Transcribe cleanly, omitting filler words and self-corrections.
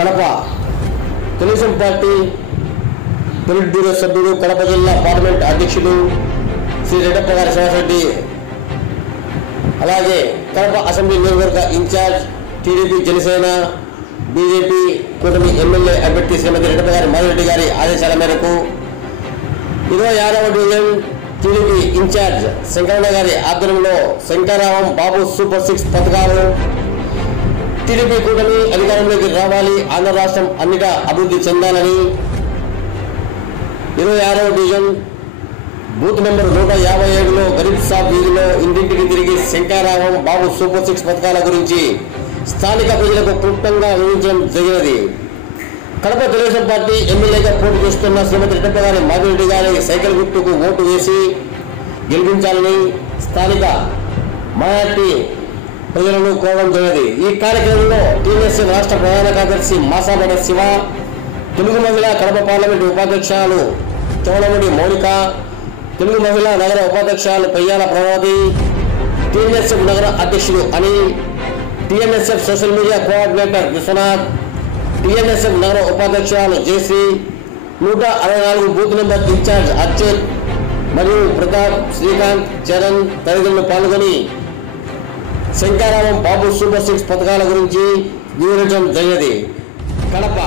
Kadapa Telugu Desam party polit bureau సభ్యుడు, కడప జిల్లా parliament అధ్యక్షుడు శ్రీ రెడ్డప్ప గారి శ్రీనివాసరెడ్డి, అలాగే కడప అసెంబ్లీ నియోజకవర్గ ఇన్ఛార్జ్ టీడీపీ, జనసేన, బీజేపీ కూటమి ఎమ్మెల్యే అభ్యర్థి శ్రీమతి రెడ్డప్ప గారి మాధురెడ్డి గారి ఆదేశాల మేరకు 26వ డివిజన్ టీడీపీ ఇన్ఛార్జ్ శంకరన్న గారి ఆధ్వర్యంలో శంకరావం బాబు సూపర్ 6 పథకాలు టీడీపీ కూటమి అధికారంలోకి రావాలి, ఆంధ్ర రాష్ట్రం అన్నిటా అభివృద్ధి చెందాలని 26వ డివిజన్ బూత్ నెంబర్ 157లో గరీబ్ సాబ్ వీధిలో ఇంటింటికి తిరిగి శంకరావం బాబు సూపర్ 6 పథకాల గురించి స్థానిక ప్రజలకు క్లుప్తంగా వివరించడం జరిగినది. కడప తెలుగుదేశం పార్టీ ఎమ్మెల్యేగా పోటీ చేస్తున్న శ్రీమతి రెడ్డప్ప గారి మాధురెడ్డి గారి సైకిల్ గుర్తుకు ఓటు వేసి గెలిపించాలని స్థానిక మైనార్టీ ప్రజలను కోరడం జరిగింది. ఈ కార్యక్రమంలో టీఎంఎస్ రాష్ట్ర ప్రధాన కార్యదర్శి మాసాబడ శివ, తెలుగు మహిళా కడప పార్లమెంటు ఉపాధ్యక్షులు చోళముడి మౌనిక, తెలుగు మహిళా నగర ఉపాధ్యక్షులు పెయ్యాల ప్రభావతి, టీఎంఎస్ఎఫ్ నగర అధ్యక్షుడు Anil, TMSF social media coordinator Vishwanath, TMSF నగర ఉపాధ్యక్షులు Jayashree, 164 booth number in charge Achyut మరియు ప్రతాప్, శ్రీకాంత్, చరణ్ తదితరులు పాల్గొని శంకరావం బాబు సూపర్ 6 పథకాల గురించి వివరించడం జరిగింది. కడప